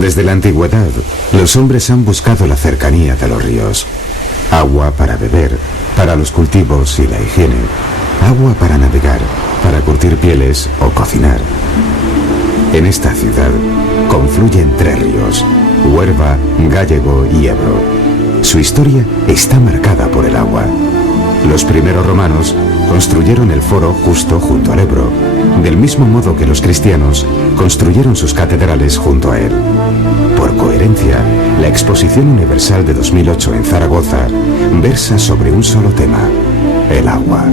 Desde la antigüedad, los hombres han buscado la cercanía de los ríos. Agua para beber, para los cultivos y la higiene. Agua para navegar, para curtir pieles o cocinar. En esta ciudad confluyen 3 ríos: Huerva, Gállego y Ebro. Su historia está marcada por el agua. Los primeros romanos construyeron el foro justo junto al Ebro, del mismo modo que los cristianos construyeron sus catedrales junto a él. Por coherencia, la Exposición Universal de 2008 en Zaragoza versa sobre un solo tema: el agua.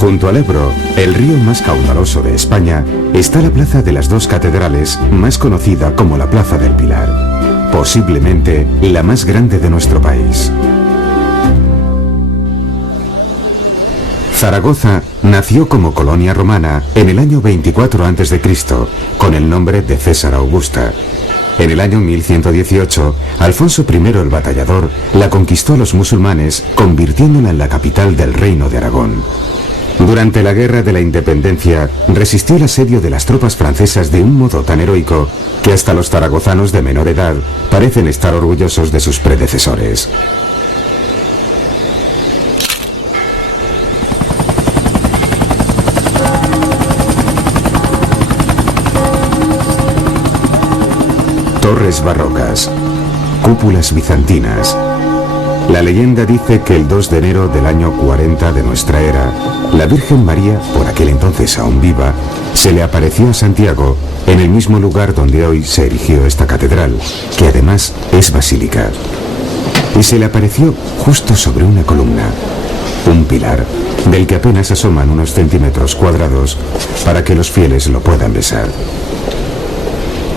Junto al Ebro, el río más caudaloso de España, está la Plaza de las Dos Catedrales, más conocida como la Plaza del Pilar, posiblemente la más grande de nuestro país. Zaragoza nació como colonia romana en el año 24 a.C., con el nombre de César Augusta. En el año 1118, Alfonso I el Batallador la conquistó a los musulmanes, convirtiéndola en la capital del Reino de Aragón. Durante la Guerra de la Independencia, resistió el asedio de las tropas francesas de un modo tan heroico que hasta los zaragozanos de menor edad parecen estar orgullosos de sus predecesores. Torres barrocas, cúpulas bizantinas. La leyenda dice que el 2 de enero del año 40 de nuestra era, la Virgen María, por aquel entonces aún viva, se le apareció a Santiago en el mismo lugar donde hoy se erigió esta catedral, que además es basílica. Y se le apareció justo sobre una columna, un pilar, del que apenas asoman unos centímetros cuadrados para que los fieles lo puedan besar.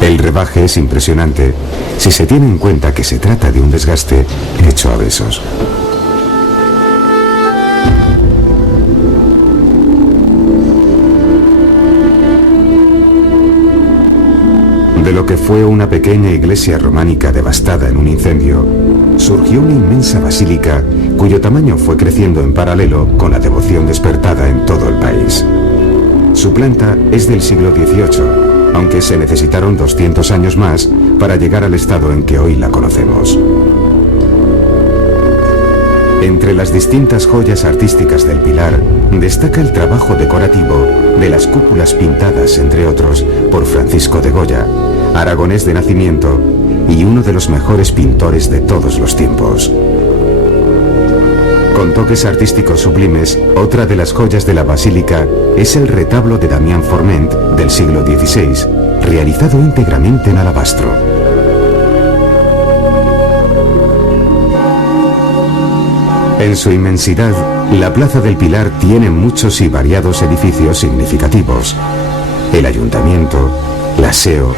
El rebaje es impresionante si se tiene en cuenta que se trata de un desgaste hecho a besos. De lo que fue una pequeña iglesia románica devastada en un incendio, surgió una inmensa basílica cuyo tamaño fue creciendo en paralelo con la devoción despertada en todo el país. Su planta es del siglo XVIII, aunque se necesitaron 200 años más para llegar al estado en que hoy la conocemos. Entre las distintas joyas artísticas del Pilar, destaca el trabajo decorativo de las cúpulas pintadas, entre otros, por Francisco de Goya, aragonés de nacimiento y uno de los mejores pintores de todos los tiempos. Con toques artísticos sublimes, otra de las joyas de la basílica es el retablo de Damián Forment del siglo XVI, realizado íntegramente en alabastro. En su inmensidad, la Plaza del Pilar tiene muchos y variados edificios significativos: el Ayuntamiento, la SEO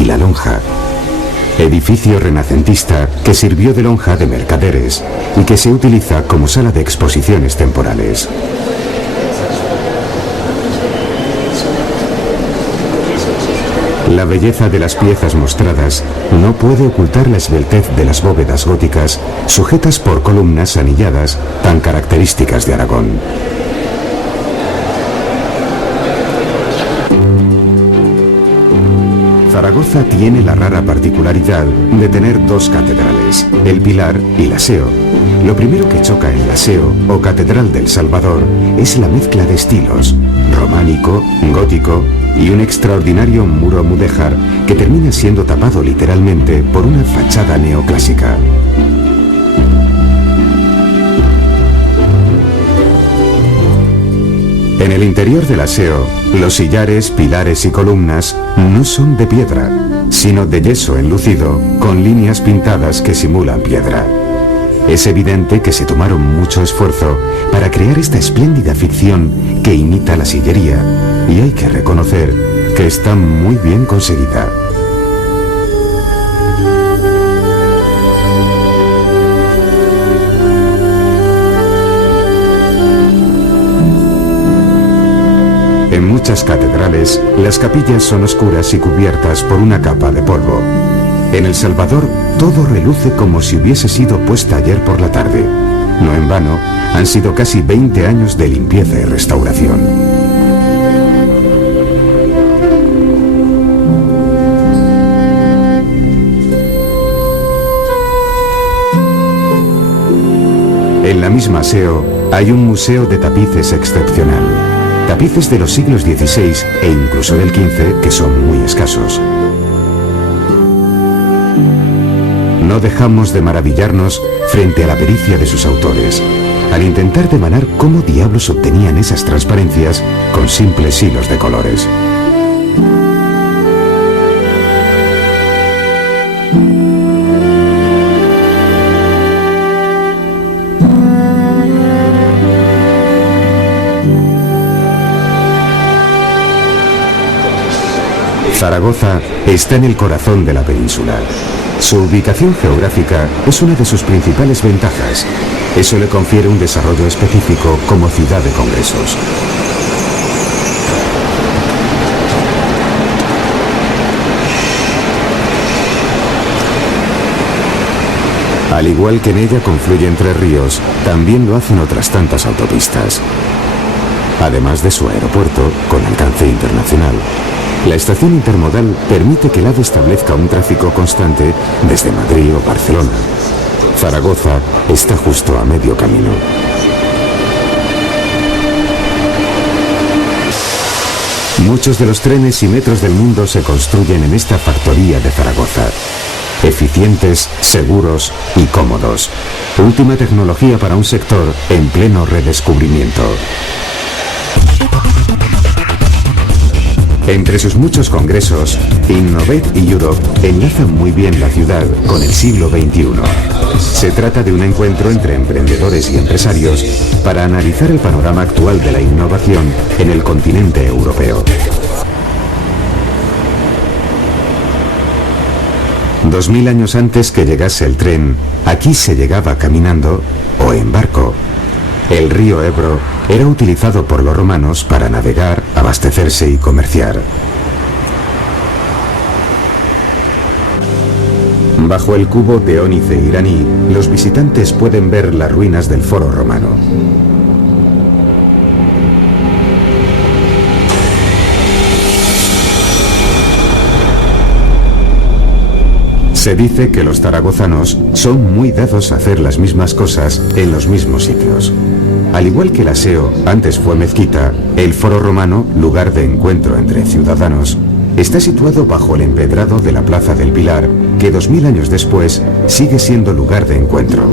y la Lonja. Edificio renacentista que sirvió de lonja de mercaderes y que se utiliza como sala de exposiciones temporales. La belleza de las piezas mostradas no puede ocultar la esbeltez de las bóvedas góticas sujetas por columnas anilladas tan características de Aragón. Zaragoza tiene la rara particularidad de tener 2 catedrales, el Pilar y la SEO. Lo primero que choca en la SEO, o Catedral del Salvador, es la mezcla de estilos, románico, gótico y un extraordinario muro mudéjar que termina siendo tapado literalmente por una fachada neoclásica. En el interior del aseo, los sillares, pilares y columnas no son de piedra, sino de yeso enlucido con líneas pintadas que simulan piedra. Es evidente que se tomaron mucho esfuerzo para crear esta espléndida ficción que imita la sillería, y hay que reconocer que está muy bien conseguida. muchas catedrales, las capillas son oscuras y cubiertas por una capa de polvo. En El Salvador, todo reluce como si hubiese sido puesta ayer por la tarde. No en vano, han sido casi 20 años de limpieza y restauración. En la misma SEO hay un museo de tapices excepcional. Tapices de los siglos XVI e incluso del XV que son muy escasos. No dejamos de maravillarnos frente a la pericia de sus autores, al intentar demanar cómo diablos obtenían esas transparencias con simples hilos de colores. Zaragoza está en el corazón de la península. Su ubicación geográfica es una de sus principales ventajas. Eso le confiere un desarrollo específico como ciudad de congresos. Al igual que en ella confluyen 3 ríos, también lo hacen otras tantas autopistas. Además de su aeropuerto, con alcance internacional. La estación intermodal permite que el AVE establezca un tráfico constante desde Madrid o Barcelona. Zaragoza está justo a medio camino. Muchos de los trenes y metros del mundo se construyen en esta factoría de Zaragoza. Eficientes, seguros y cómodos. Última tecnología para un sector en pleno redescubrimiento. Entre sus muchos congresos, Innovate Europe enlaza muy bien la ciudad con el siglo XXI. Se trata de un encuentro entre emprendedores y empresarios para analizar el panorama actual de la innovación en el continente europeo. 2000 años antes que llegase el tren, aquí se llegaba caminando o en barco. El río Ebro era utilizado por los romanos para navegar, abastecerse y comerciar. Bajo el cubo de ónice iraní, los visitantes pueden ver las ruinas del foro romano. Se dice que los zaragozanos son muy dados a hacer las mismas cosas en los mismos sitios. Al igual que la SEO antes fue mezquita, el foro romano, lugar de encuentro entre ciudadanos, está situado bajo el empedrado de la Plaza del Pilar, que 2000 años después sigue siendo lugar de encuentro.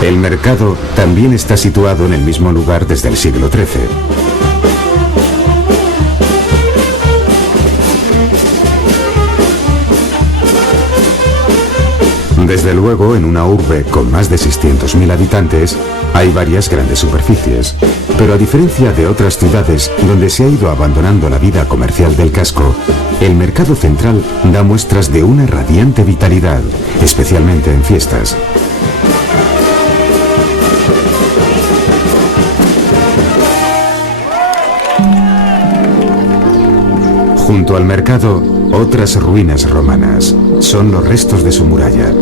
El mercado también está situado en el mismo lugar desde el siglo XIII. Desde luego, en una urbe con más de 600.000 habitantes, hay varias grandes superficies. Pero a diferencia de otras ciudades donde se ha ido abandonando la vida comercial del casco, el mercado central da muestras de una radiante vitalidad, especialmente en fiestas. Junto al mercado, otras ruinas romanas. Son los restos de su muralla.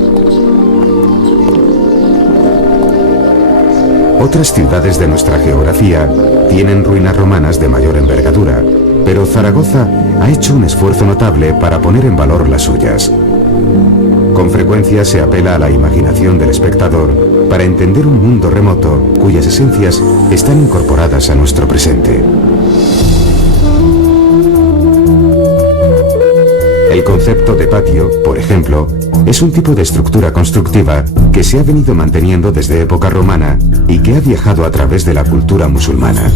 Otras ciudades de nuestra geografía tienen ruinas romanas de mayor envergadura, pero Zaragoza ha hecho un esfuerzo notable para poner en valor las suyas. Con frecuencia se apela a la imaginación del espectador para entender un mundo remoto cuyas esencias están incorporadas a nuestro presente. El concepto de patio, por ejemplo, es un tipo de estructura constructiva que se ha venido manteniendo desde época romana y que ha viajado a través de la cultura musulmana.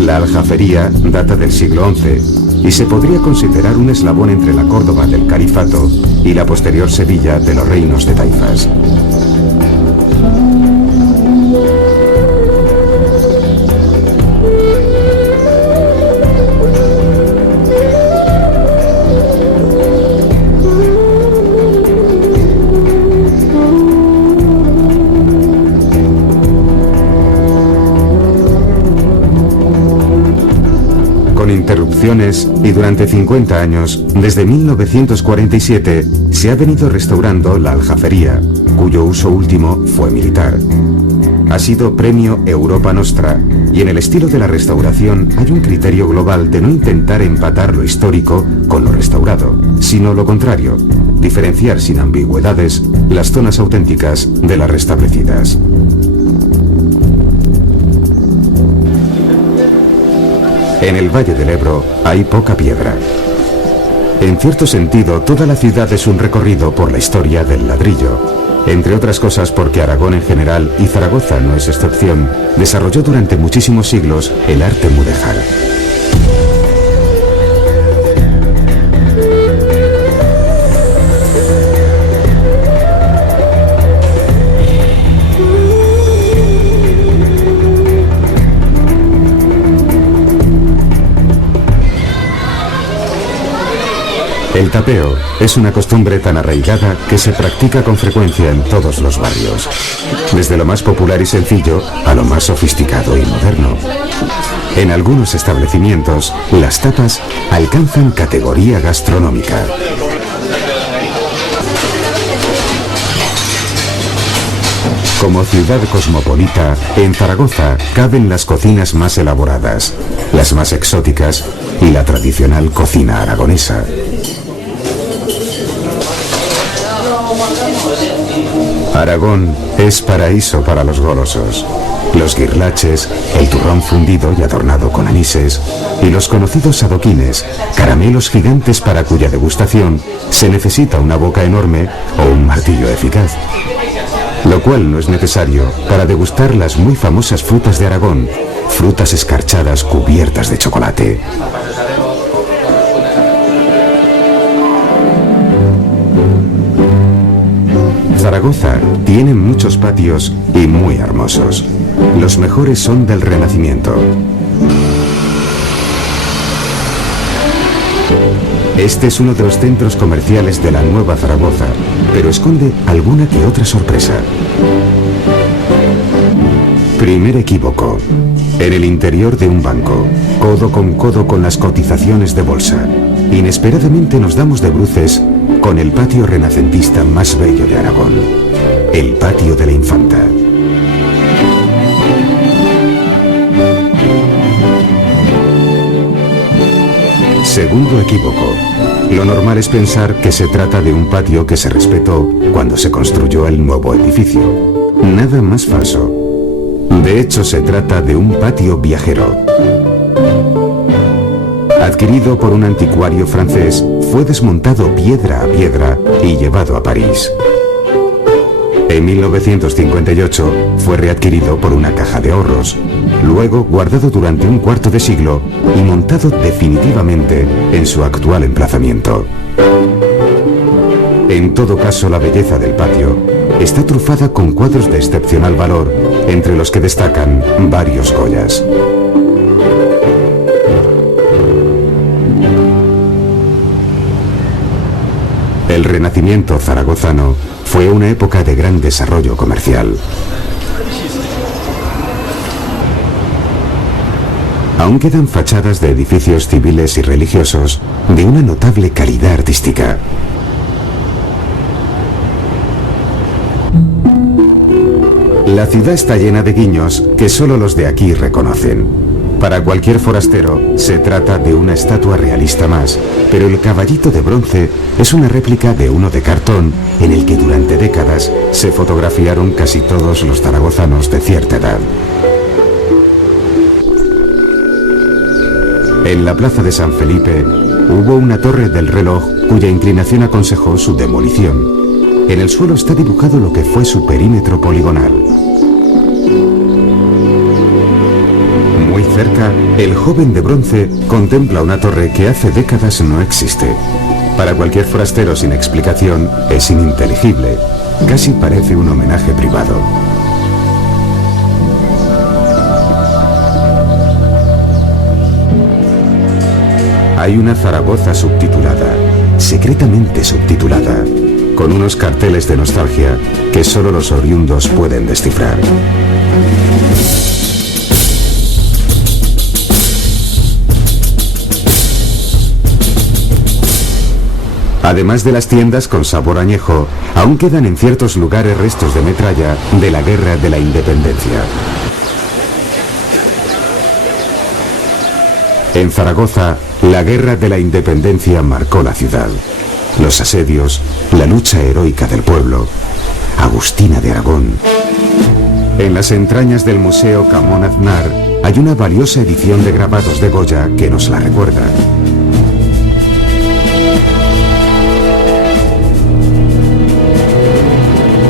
La aljafería data del siglo XI y se podría considerar un eslabón entre la Córdoba del Califato y la posterior Sevilla de los reinos de taifas. reconstrucciones y durante 50 años, desde 1947, se ha venido restaurando la aljafería, cuyo uso último fue militar. Ha sido premio Europa Nostra y en el estilo de la restauración hay un criterio global de no intentar empatar lo histórico con lo restaurado, sino lo contrario, diferenciar sin ambigüedades las zonas auténticas de las restablecidas. En el Valle del Ebro hay poca piedra. En cierto sentido, toda la ciudad es un recorrido por la historia del ladrillo. Entre otras cosas porque Aragón en general, y Zaragoza no es excepción, desarrolló durante muchísimos siglos el arte mudéjar. El tapeo es una costumbre tan arraigada que se practica con frecuencia en todos los barrios, desde lo más popular y sencillo a lo más sofisticado y moderno. En algunos establecimientos, las tapas alcanzan categoría gastronómica. Como ciudad cosmopolita, en Zaragoza caben las cocinas más elaboradas, las más exóticas y la tradicional cocina aragonesa. Aragón es paraíso para los golosos. Los guirlaches, el turrón fundido y adornado con anises, y los conocidos adoquines, caramelos gigantes para cuya degustación se necesita una boca enorme o un martillo eficaz. Lo cual no es necesario para degustar las muy famosas frutas de Aragón, frutas escarchadas cubiertas de chocolate. Zaragoza tiene muchos patios y muy hermosos. Los mejores son del Renacimiento. Este es uno de los centros comerciales de la Nueva Zaragoza, pero esconde alguna que otra sorpresa. Primer equívoco. En el interior de un banco, codo con las cotizaciones de bolsa, inesperadamente nos damos de bruces con el patio renacentista más bello de Aragón, el patio de la Infanta. Segundo equívoco. Lo normal es pensar que se trata de un patio que se respetó cuando se construyó el nuevo edificio. Nada más falso. De hecho, se trata de un patio viajero. Adquirido por un anticuario francés, fue desmontado piedra a piedra y llevado a París. En 1958 fue readquirido por una caja de ahorros, luego guardado durante un cuarto de siglo y montado definitivamente en su actual emplazamiento. En todo caso, la belleza del patio está trufada con cuadros de excepcional valor, entre los que destacan varios Goyas. El Renacimiento zaragozano fue una época de gran desarrollo comercial. Aún quedan fachadas de edificios civiles y religiosos de una notable calidad artística. La ciudad está llena de guiños que solo los de aquí reconocen. Para cualquier forastero se trata de una estatua realista más, pero el caballito de bronce es una réplica de uno de cartón en el que durante décadas se fotografiaron casi todos los zaragozanos de cierta edad. En la plaza de San Felipe hubo una torre del reloj cuya inclinación aconsejó su demolición. En el suelo está dibujado lo que fue su perímetro poligonal. Muy cerca, el joven de bronce contempla una torre que hace décadas no existe. Para cualquier forastero sin explicación, es ininteligible. Casi parece un homenaje privado. Hay una Zaragoza subtitulada, secretamente subtitulada, con unos carteles de nostalgia que solo los oriundos pueden descifrar. Además de las tiendas con sabor añejo, aún quedan en ciertos lugares restos de metralla de la Guerra de la Independencia. En Zaragoza, la Guerra de la Independencia marcó la ciudad. Los asedios, la lucha heroica del pueblo. Agustina de Aragón. En las entrañas del Museo Camón Aznar hay una valiosa edición de grabados de Goya que nos la recuerda.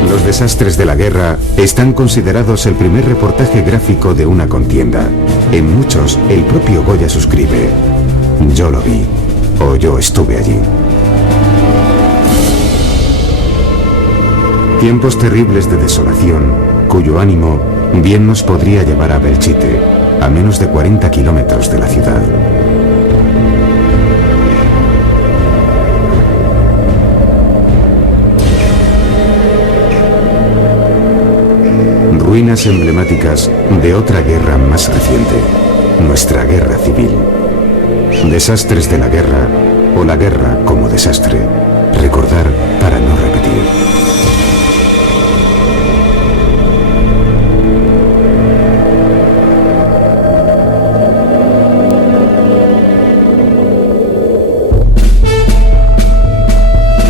Los desastres de la guerra están considerados el primer reportaje gráfico de una contienda. En muchos, el propio Goya suscribe: yo lo vi, o yo estuve allí. Tiempos terribles de desolación, cuyo ánimo bien nos podría llevar a Belchite, a menos de 40 kilómetros de la ciudad. Ruinas emblemáticas de otra guerra más reciente, nuestra guerra civil. Desastres de la guerra, o la guerra como desastre. Recordar para no repetir.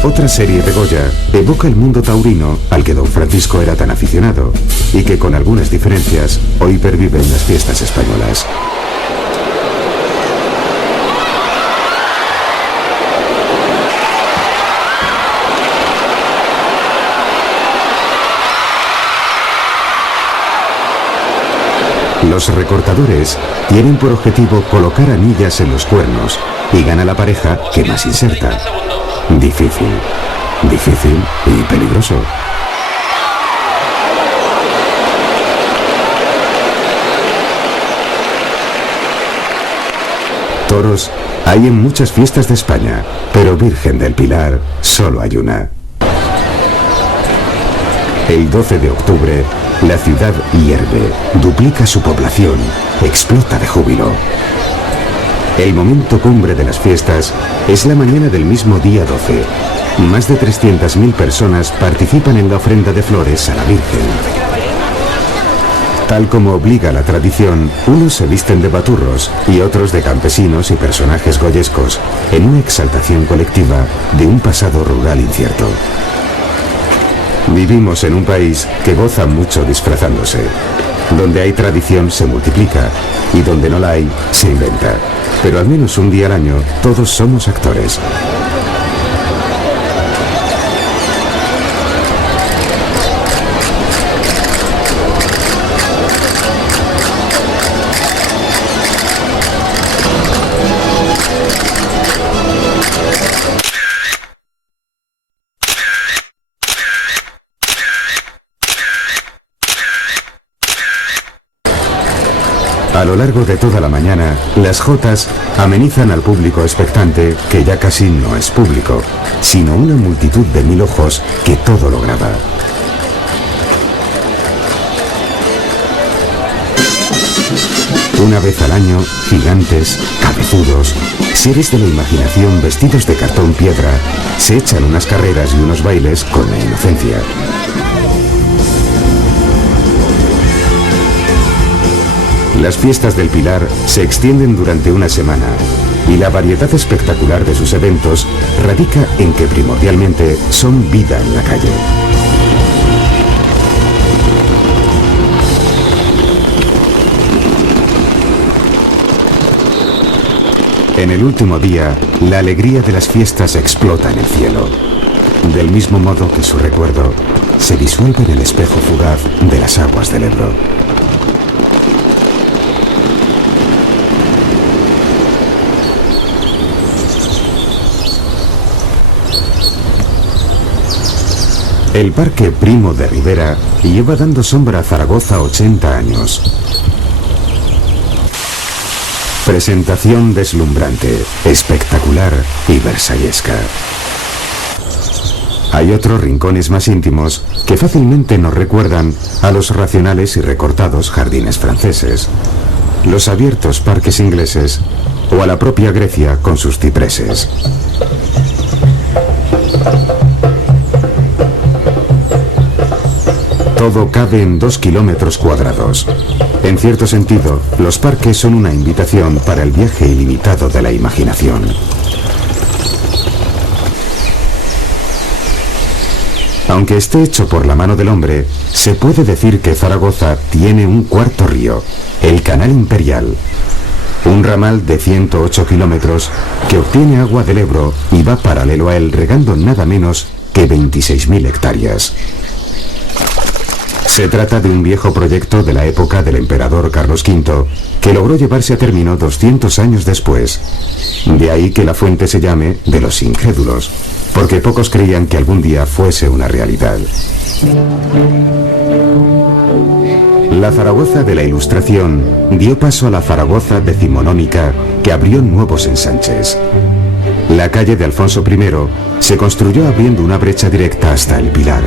Otra serie de Goya evoca el mundo taurino al que don Francisco era tan aficionado y que con algunas diferencias hoy pervive en las fiestas españolas. Los recortadores tienen por objetivo colocar anillas en los cuernos y gana la pareja que más inserta. Difícil y peligroso. Toros hay en muchas fiestas de España, pero Virgen del Pilar solo hay una. El 12 de octubre, la ciudad hierve, duplica su población, explota de júbilo. El momento cumbre de las fiestas es la mañana del mismo día 12. Más de 300.000 personas participan en la ofrenda de flores a la Virgen. Tal como obliga la tradición, unos se visten de baturros y otros de campesinos y personajes goyescos, en una exaltación colectiva de un pasado rural incierto. Vivimos en un país que goza mucho disfrazándose. Donde hay tradición se multiplica y donde no la hay se inventa. Pero al menos un día al año todos somos actores. A lo largo de toda la mañana, las jotas amenizan al público expectante, que ya casi no es público, sino una multitud de 1000 ojos que todo lo graba. Una vez al año, gigantes, cabezudos, seres de la imaginación vestidos de cartón piedra, se echan unas carreras y unos bailes con la inocencia. Las fiestas del Pilar se extienden durante una semana y la variedad espectacular de sus eventos radica en que primordialmente son vida en la calle. En el último día, la alegría de las fiestas explota en el cielo, del mismo modo que su recuerdo se disuelve en el espejo fugaz de las aguas del Ebro. El Parque Primo de Rivera lleva dando sombra a Zaragoza 80 años. Presentación deslumbrante, espectacular y versallesca. Hay otros rincones más íntimos que fácilmente nos recuerdan a los racionales y recortados jardines franceses, los abiertos parques ingleses o a la propia Grecia con sus cipreses. Todo cabe en 2 kilómetros cuadrados. En cierto sentido, los parques son una invitación para el viaje ilimitado de la imaginación. Aunque esté hecho por la mano del hombre, se puede decir que Zaragoza tiene un cuarto río, el Canal Imperial. Un ramal de 108 kilómetros que obtiene agua del Ebro y va paralelo a él regando nada menos que 26.000 hectáreas. Se trata de un viejo proyecto de la época del emperador Carlos V, que logró llevarse a término 200 años después. De ahí que la fuente se llame de los incrédulos, porque pocos creían que algún día fuese una realidad. La Zaragoza de la Ilustración dio paso a la Zaragoza decimonónica, que abrió nuevos ensanches. La calle de Alfonso I se construyó abriendo una brecha directa hasta el Pilar.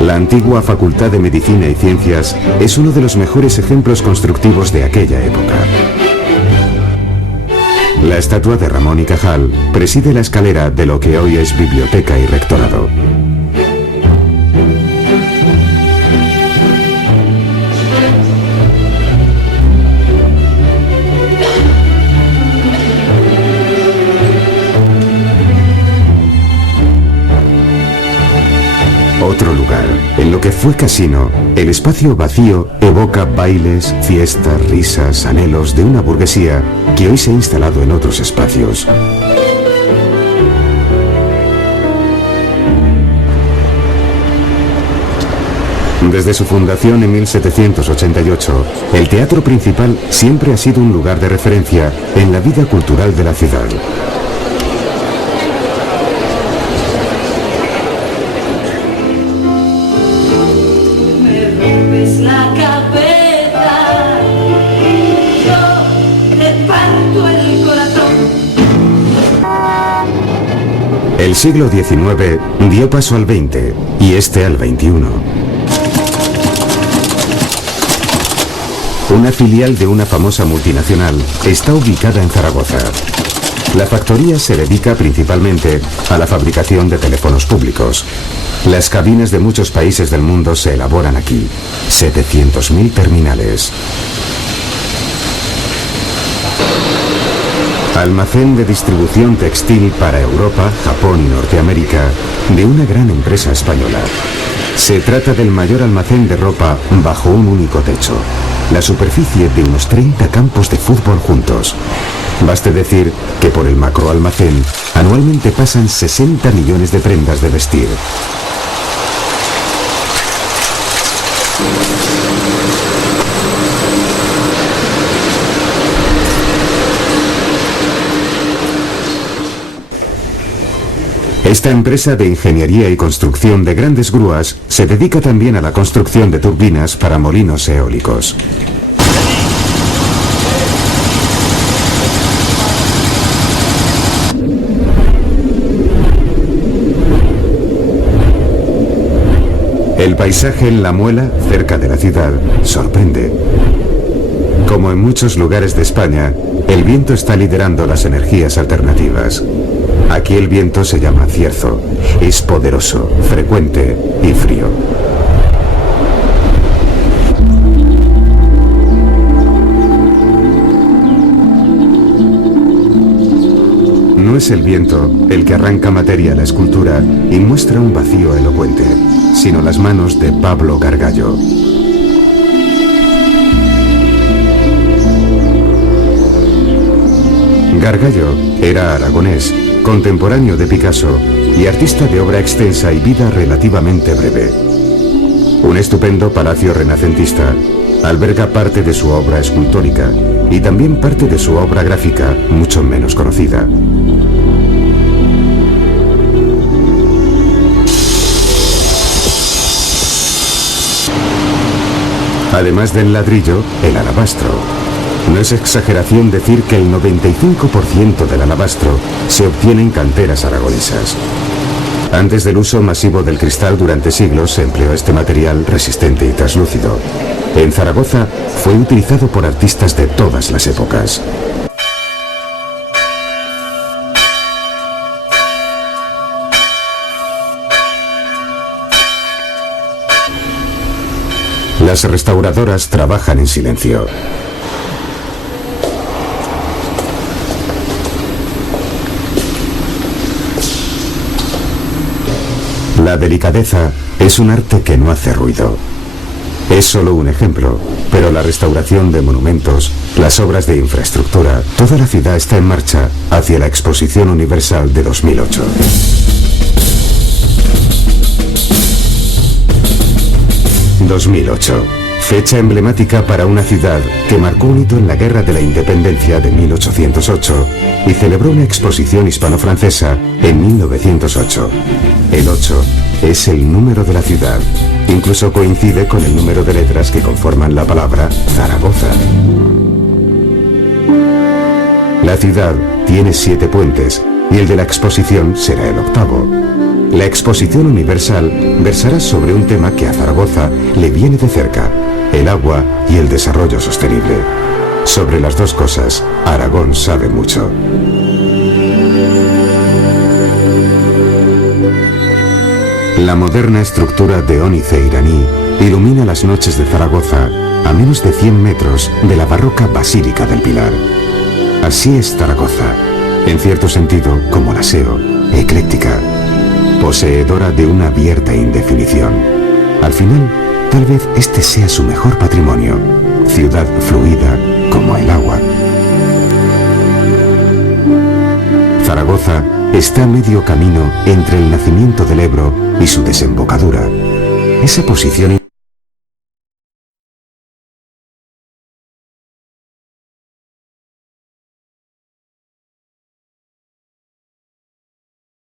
La antigua Facultad de Medicina y Ciencias es uno de los mejores ejemplos constructivos de aquella época. La estatua de Ramón y Cajal preside la escalera de lo que hoy es biblioteca y rectorado. Otro lugar, en lo que fue casino, el espacio vacío evoca bailes, fiestas, risas, anhelos de una burguesía que hoy se ha instalado en otros espacios. Desde su fundación en 1788, el teatro principal siempre ha sido un lugar de referencia en la vida cultural de la ciudad. El siglo XIX dio paso al XX y este al XXI. Una filial de una famosa multinacional está ubicada en Zaragoza. La factoría se dedica principalmente a la fabricación de teléfonos públicos. Las cabinas de muchos países del mundo se elaboran aquí. 700.000 terminales. Almacén de distribución textil para Europa, Japón y Norteamérica de una gran empresa española. Se trata del mayor almacén de ropa bajo un único techo. La superficie de unos 30 campos de fútbol juntos. Baste decir que por el macroalmacén anualmente pasan 60 millones de prendas de vestir. Esta empresa de ingeniería y construcción de grandes grúas se dedica también a la construcción de turbinas para molinos eólicos. El paisaje en La Muela, cerca de la ciudad, sorprende. Como en muchos lugares de España, el viento está liderando las energías alternativas. Aquí el viento se llama cierzo. Es poderoso, frecuente y frío. No es el viento el que arranca materia a la escultura y muestra un vacío elocuente, sino las manos de Pablo Gargallo. Gargallo era aragonés, contemporáneo de Picasso y artista de obra extensa y vida relativamente breve. Un estupendo palacio renacentista alberga parte de su obra escultórica y también parte de su obra gráfica, mucho menos conocida. Además del ladrillo, el alabastro. No es exageración decir que el 95% del alabastro se obtiene en canteras aragonesas. Antes del uso masivo del cristal durante siglos se empleó este material resistente y translúcido. En Zaragoza fue utilizado por artistas de todas las épocas. Las restauradoras trabajan en silencio. La delicadeza es un arte que no hace ruido. Es solo un ejemplo, pero la restauración de monumentos, las obras de infraestructura, toda la ciudad está en marcha hacia la Exposición Universal de 2008. ...2008... fecha emblemática para una ciudad que marcó un hito en la Guerra de la Independencia de 1808 y celebró una exposición hispano-francesa en 1908. El 8 es el número de la ciudad. Incluso coincide con el número de letras que conforman la palabra Zaragoza. La ciudad tiene 7 puentes y el de la exposición será el 8º. La Exposición Universal versará sobre un tema que a Zaragoza le viene de cerca: el agua y el desarrollo sostenible. Sobre las dos cosas, Aragón sabe mucho. La moderna estructura de ónice iraní ilumina las noches de Zaragoza a menos de 100 metros de la barroca Basílica del Pilar. Así es Zaragoza, en cierto sentido como la SEO, ecléctica, poseedora de una abierta indefinición. Al final, tal vez este sea su mejor patrimonio, ciudad fluida como el agua. Zaragoza está a medio camino entre el nacimiento del Ebro y su desembocadura. Esa posición